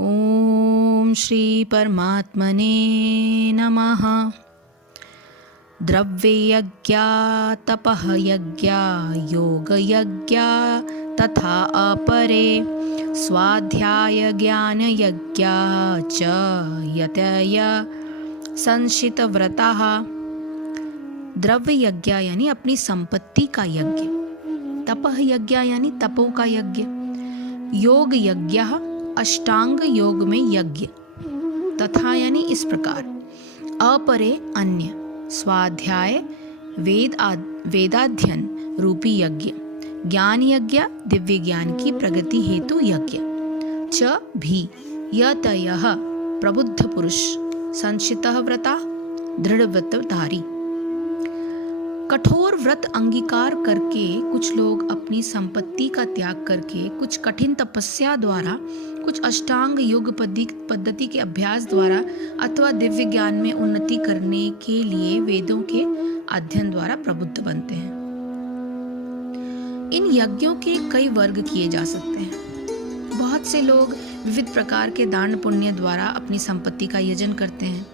ओम श्री परमात्मने नमः। द्रव्ययज्ञा तपः यज्ञा योगयज्ञा तथा अपरे स्वाध्याय ज्ञान यज्ञा च यतय संशितव्रताः। द्रव्य यज्ञ यानी अपनी संपत्ति का यज्ञ, तपः यज्ञ यानी तपों का यज्ञ, योग यज्ञ अष्टांग योग में यज्ञ, तथा यानी इस प्रकार, अपरे अन्य, स्वाध्याय वेदाध्ययन रूपी यज्ञ, ज्ञान यज्ञ दिव्य ज्ञान की प्रगति हेतु यज्ञ, च भी यतयः प्रबुद्ध पुरुष, संशितः व्रता दृढ़ व्रतधारी। कठोर व्रत अंगीकार करके कुछ लोग अपनी संपत्ति का त्याग करके कुछ कठिन तपस्या द्वारा, कुछ अष्टांग योग पद्धति के अभ्यास द्वारा अथवा दिव्य ज्ञान में उन्नति करने के लिए वेदों के अध्ययन द्वारा प्रबुद्ध बनते हैं। इन यज्ञों के कई वर्ग किए जा सकते हैं। बहुत से लोग विविध प्रकार के दान पुण्य द्वारा अपनी संपत्ति का यजन करते हैं।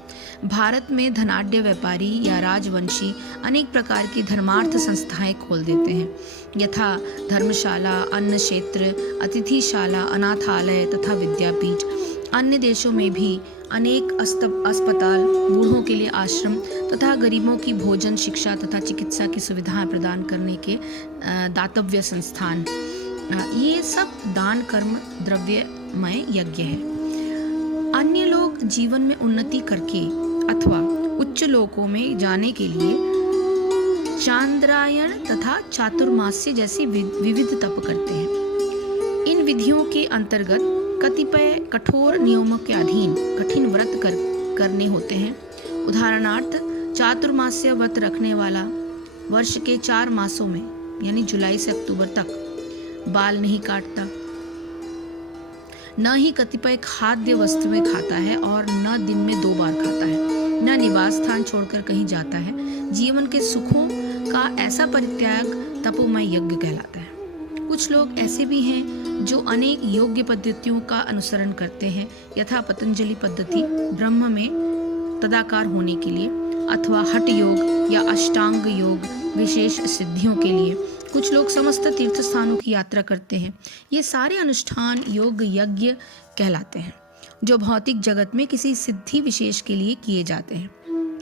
भारत में धनाढ्य व्यापारी या राजवंशी अनेक प्रकार की धर्मार्थ संस्थाएं खोल देते हैं, यथा धर्मशाला, अन्न क्षेत्र, अतिथिशाला, अनाथालय तथा विद्यापीठ। अन्य देशों में भी अनेक अस्पताल, बूढ़ों के लिए आश्रम तथा गरीबों की भोजन, शिक्षा तथा चिकित्सा की सुविधाएं प्रदान करने के दातव्य संस्थान, ये सब दान कर्म द्रव्यमय यज्ञ है। अन्य लोग जीवन में उन्नति करके अथवा उच्च लोकों में जाने के लिए चांद्रायण तथा चातुर्मास्य जैसी विविध तप करते हैं। इन विधियों के अंतर्गत कतिपय कठोर नियमों के अधीन कठिन व्रत करने होते हैं। उदाहरणार्थ, चातुर्मास्य व्रत रखने वाला वर्ष के 4 मासों में यानी जुलाई से अक्टूबर तक बाल नहीं काटता, न ही कतिपय खाद्य वस्तुएं खाता है और न दिन में 2 बार खाता है, न निवास स्थान छोड़कर कहीं जाता है। जीवन के सुखों का ऐसा परित्याग तपोमय यज्ञ कहलाता है। कुछ लोग ऐसे भी हैं जो अनेक योग्य पद्धतियों का अनुसरण करते हैं, यथा पतंजलि पद्धति ब्रह्म में तदाकार होने के लिए, अथवा हठ योग या अष्टांग योग विशेष सिद्धियों के लिए। कुछ लोग समस्त तीर्थ स्थानों की यात्रा करते हैं। ये सारे अनुष्ठान योग यज्ञ कहलाते हैं, जो भौतिक जगत में किसी सिद्धि विशेष के लिए किए जाते हैं।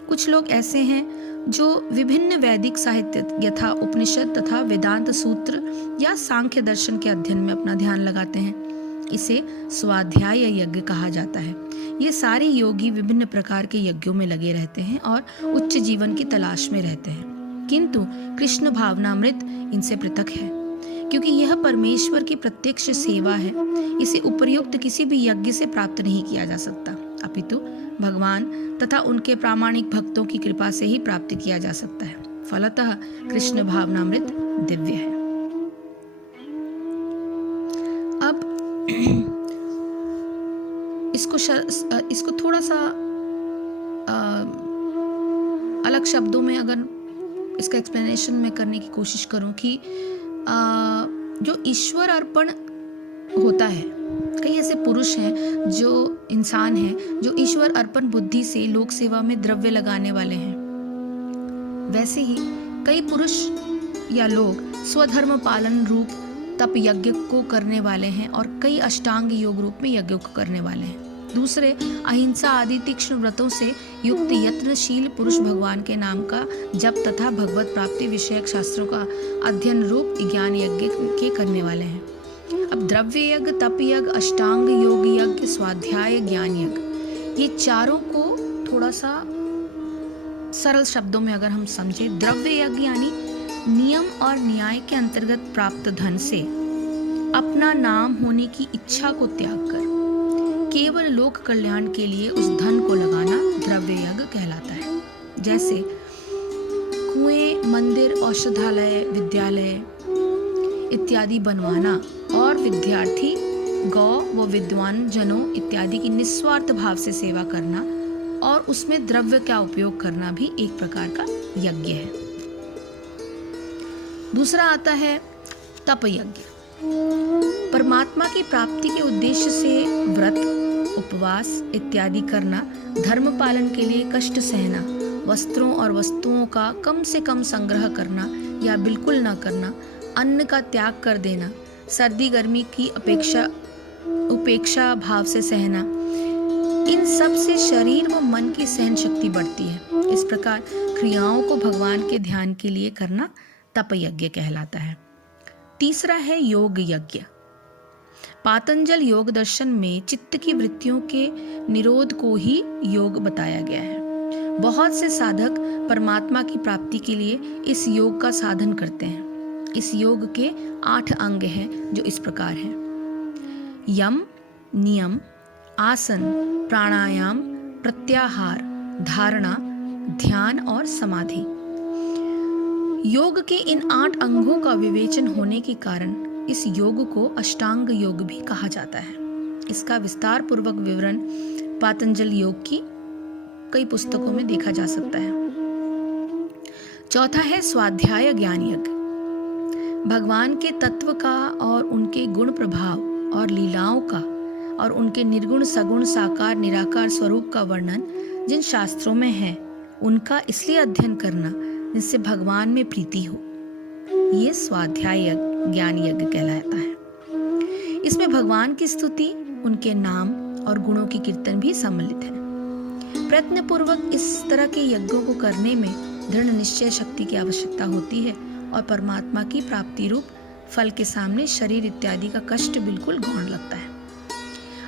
कुछ लोग ऐसे हैं जो विभिन्न वैदिक साहित्य यथा उपनिषद तथा वेदांत सूत्र या सांख्य दर्शन के अध्ययन में अपना ध्यान लगाते हैं। इसे स्वाध्याय यज्ञ कहा जाता है। ये सारे योगी विभिन्न प्रकार के यज्ञों में लगे रहते हैं और उच्च जीवन की तलाश में रहते हैं, किंतु कृष्ण भावनामृत इनसे पृथक है, क्योंकि यह परमेश्वर की प्रत्यक्ष सेवा है। इसे उपर्युक्त किसी भी यज्ञ से प्राप्त नहीं किया जा सकता, अपितु भगवान तथा उनके प्रामाणिक भक्तों की कृपा से ही प्राप्त किया जा सकता है। फलतः कृष्ण भावनामृत दिव्य है। अब इसको थोड़ा सा अलग शब्दों में अगर इसका एक्सप्लेनेशन में करने की कोशिश करूं कि जो ईश्वर अर्पण होता है, कई ऐसे पुरुष हैं, जो इंसान हैं, जो ईश्वर अर्पण बुद्धि से लोक सेवा में द्रव्य लगाने वाले हैं। वैसे ही कई पुरुष या लोग स्वधर्म पालन रूप तप यज्ञ को करने वाले हैं और कई अष्टांग योग रूप में यज्ञों को करने वाले हैं। दूसरे अहिंसा आदि तीक्ष्ण व्रतों से युक्त यत्नशील पुरुष भगवान के नाम का जप तथा भगवत प्राप्ति विषयक शास्त्रों का अध्ययन रूप ज्ञान यज्ञ के करने वाले हैं। अब द्रव्य यज्ञ, तप यज्ञ, अष्टांग योग यज्ञ, स्वाध्याय ज्ञान यज्ञ, ये चारों को थोड़ा सा सरल शब्दों में अगर हम समझे, द्रव्य यज्ञ यानी नियम और न्याय के अंतर्गत प्राप्त धन से अपना नाम होने की इच्छा को त्याग कर केवल लोक कल्याण के लिए उस धन को लगाना द्रव्य यज्ञ कहलाता है। जैसे कुएं, मंदिर, औषधालय, विद्यालय इत्यादि बनवाना और विद्यार्थी, गौ व विद्वान जनों इत्यादि की निस्वार्थ भाव से सेवा करना और उसमें द्रव्य का उपयोग करना भी एक प्रकार का यज्ञ है। दूसरा आता है तप यज्ञ। परमात्मा की प्राप्ति के उद्देश्य से व्रत, उपवास इत्यादि करना, धर्म पालन के लिए कष्ट सहना, वस्त्रों और वस्तुओं का कम से कम संग्रह करना या बिल्कुल न करना, अन्न का त्याग कर देना, सर्दी गर्मी की उपेक्षा भाव से सहना, इन सब से शरीर व मन की सहन शक्ति बढ़ती है। इस प्रकार क्रियाओं को भगवान के ध्यान के लिए करना तप यज्ञ कहलाता है। तीसरा है योग यज्ञ। पातंजल योग दर्शन में चित्त की वृत्तियों के निरोध को ही योग बताया गया है। बहुत से साधक परमात्मा की प्राप्ति के लिए इस योग का साधन करते हैं। इस योग के 8 अंग हैं जो इस प्रकार हैं: यम, नियम, आसन, प्राणायाम, प्रत्याहार, धारणा, ध्यान और समाधि। योग के इन 8 अंगों का विवेचन होने के कारण इस योग को अष्टांग योग भी कहा जाता है। इसका विस्तार पूर्वक विवरण पातंजल योग की कई पुस्तकों में देखा जा सकता है। चौथा है स्वाध्याय ज्ञान यज्ञ। भगवान के तत्व का और उनके गुण प्रभाव और लीलाओं का और उनके निर्गुण सगुण साकार निराकार स्वरूप का वर्णन जिन शास्त्रों में है, उनका इसलिए अध्ययन करना जिससे भगवान में प्रीति हो, ये स्वाध्याय ज्ञान यज्ञ कहलाता है। इसमें भगवान की स्तुति, उनके नाम और गुणों की कीर्तन भी सम्मिलित है। प्रयत्न पूर्वक इस तरह के यज्ञों को करने में दृढ़ निश्चय शक्ति की आवश्यकता होती है और परमात्मा की प्राप्ति रूप फल के सामने शरीर इत्यादि का कष्ट बिल्कुल गौण लगता है।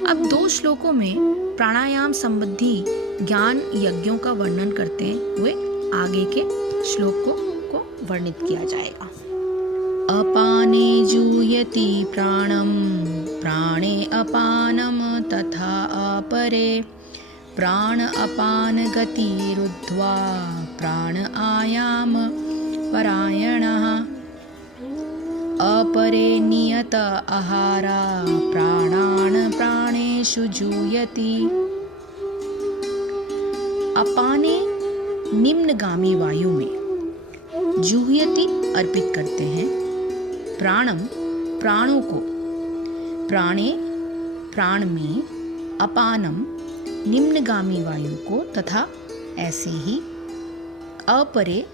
अब 2 श्लोकों में प्राणायाम संबंधी ज्ञान यज्ञों का वर्णन करते हुए आगे के श्लोकों को वर्णित किया जाएगा। अपाने जूयति प्राणम, प्राणे अपानम तथा अपरे, प्राण अपान गतिरुद्ध्वा प्राण आयाम परायणः, अपरे नियत आहारा प्राणान प्राणेषु जूयति। अपाने निम्नगामी वायु में, जूयति अर्पित करते हैं, प्राणम प्राणों को, प्राणे प्राण में, अपानम निम्नगामी वायु को तथा ऐसे ही अपरे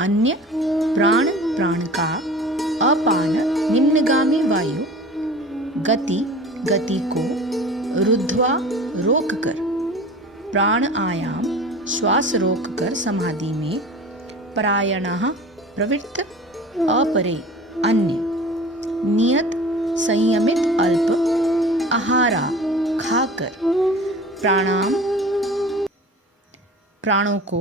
अन्य प्राण प्राण का अपान निम्नगामी वायु गति गति को रुद्ध्वा रोककर, प्राण आयाम श्वास रोककर समाधि में, परायणः प्रवृत्त अपरे अन्य, नियत संयमित अल्प आहारा खाकर, प्राणों को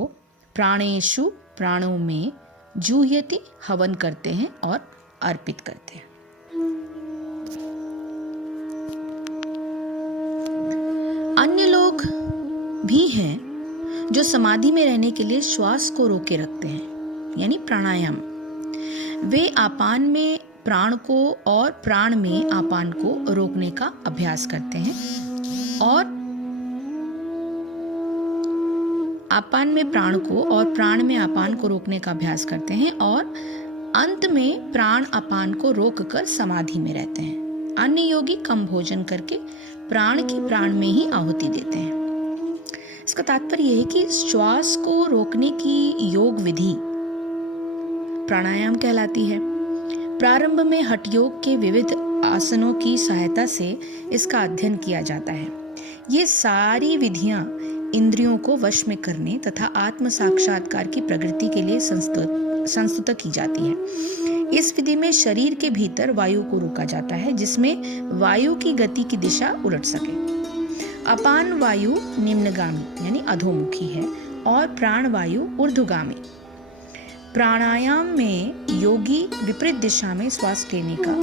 प्राणेषु प्राणों में जूयति हवन करते हैं और अर्पित करते हैं। अन्य लोग भी हैं जो समाधि में रहने के लिए श्वास को रोके रखते हैं, यानी प्राणायाम। वे आपान में प्राण को और प्राण में आपान को रोकने का अभ्यास करते हैं और आपान में प्राण को और प्राण में आपान को रोकने का अभ्यास करते हैं और अंत में प्राण अपान को रोककर समाधि में रहते हैं। अन्य योगी कम भोजन करके प्राण की प्राण में ही आहुति देते हैं। इसका तात्पर्य यह है कि श्वास को रोकने की योग विधि प्राणायाम कहलाती है। प्रारंभ में हठ योग के विविध आसनों की सहायता से इसका अध्ययन किया जाता है। ये सारी विधियां इंद्रियों को वश में करने तथा आत्म साक्षात्कार की प्रगति के लिए संस्तुत की जाती है। इस विधि में शरीर के भीतर वायु को रोका जाता है जिसमें वायु की गति की दिशा उलट सके। अपान वायु निम्नगामी यानी अधोमुखी है और प्राण वायु ऊर्ध्वगामी। प्राणायाम में योगी विपरीत दिशा में श्वास लेने का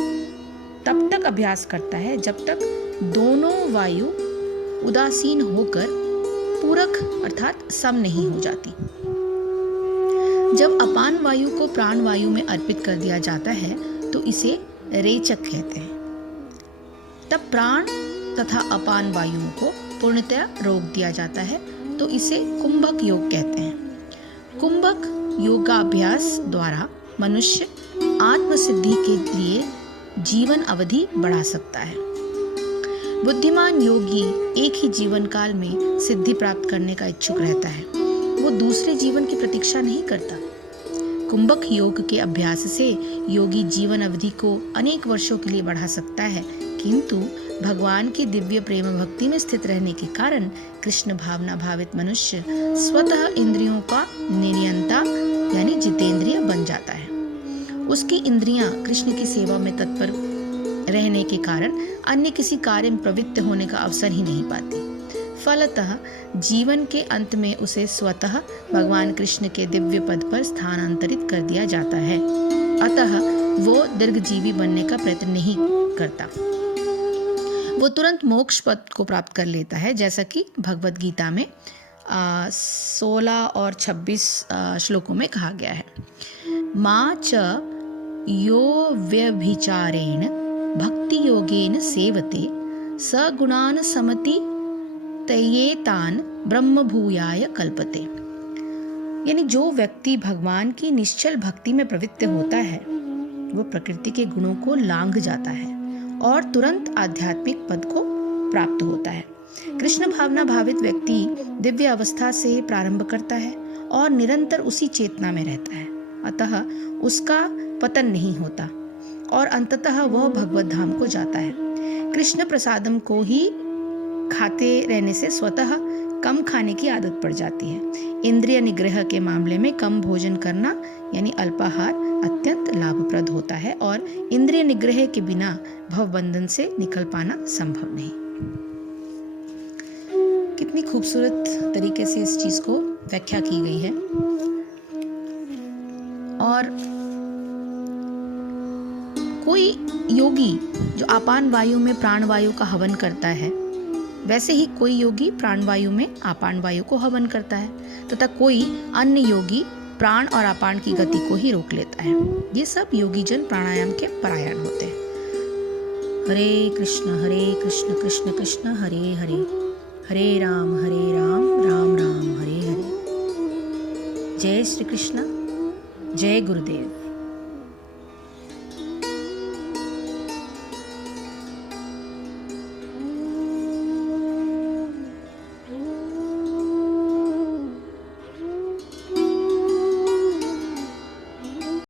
तब तक अभ्यास करता है जब तक दोनों वायु उदासीन होकर पूरक अर्थात सम नहीं हो जाती। जब अपान वायु को प्राण वायु में अर्पित कर दिया जाता है तो इसे रेचक कहते हैं। तब प्राण तथा अपान वायुओं को पूर्णतया रोक दिया जाता है तो इसे कुंभक योग कहते हैं। कुंभक योगाभ्यास द्वारा मनुष्य आत्मसिद्धि के लिए जीवन अवधि बढ़ा सकता है। बुद्धिमान योगी एक ही जीवन काल में सिद्धि प्राप्त करने का इच्छुक रहता है। वो दूसरे जीवन की प्रतीक्षा नहीं करता। कुंभक योग के अभ्यास से योगी जीवन अवधि को अनेक वर्षों के लिए बढ़ा सकता है, किंतु भगवान की दिव्य प्रेम भक्ति में स्थित रहने के कारण कृष्ण भावना भावित मनुष्य स्वतः इंद्रियों का नियंता यानी जितेंद्रिय बन जाता है। उसकी इंद्रियां कृष्ण की सेवा में तत्पर रहने के कारण अन्य किसी कार्य में प्रवृत्त होने का अवसर ही नहीं पाती। फलतः जीवन के अंत में उसे स्वतः भगवान कृष्ण के दिव्य पद पर स्थानांतरित कर दिया जाता है। अतः वो दीर्घजीवी बनने का प्रयत्न नहीं करता। वो तुरंत मोक्ष पद को प्राप्त कर लेता है, जैसा कि भगवद गीता में 16 और 26 श्लोकों में कहा गया है। मा च यो व्यभिचारेण भक्ति योगेन सेवते स गुणान समति तयेतान ब्रह्म भूयाय कल्पते। यानी जो व्यक्ति भगवान की निश्चल भक्ति में प्रवृत्त होता है वो प्रकृति के गुणों को लांघ जाता है और तुरंत आध्यात्मिक पद को प्राप्त होता है। कृष्ण भावना भावित व्यक्ति दिव्य अवस्था से प्रारंभ करता है और निरंतर उसी चेतना में रहता है, अतः उसका पतन नहीं होता और अंततः वह भगवत धाम को जाता है। कृष्ण प्रसादम को ही खाते रहने से स्वतः कम खाने की आदत पड़ जाती है। इंद्रिय निग्रह के मामले में कम भोजन करना यानी अल्पाहार अत्यंत लाभप्रद होता है और इंद्रिय निग्रह के बिना भवबंधन से निकल पाना संभव नहीं। कितनी खूबसूरत तरीके से इस चीज को व्याख्या की गई है। और कोई योगी जो आपान वायु में प्राण वायु का हवन करता है, वैसे ही कोई योगी प्राण वायु में आपान वायु को हवन करता है तथा कोई अन्य योगी प्राण और आपान की गति को ही रोक लेता है। ये सब योगी जन प्राणायाम के परायण होते हैं। हरे कृष्ण कृष्ण कृष्ण हरे हरे, हरे राम राम राम हरे हरे। जय श्री कृष्ण, जय गुरुदेव।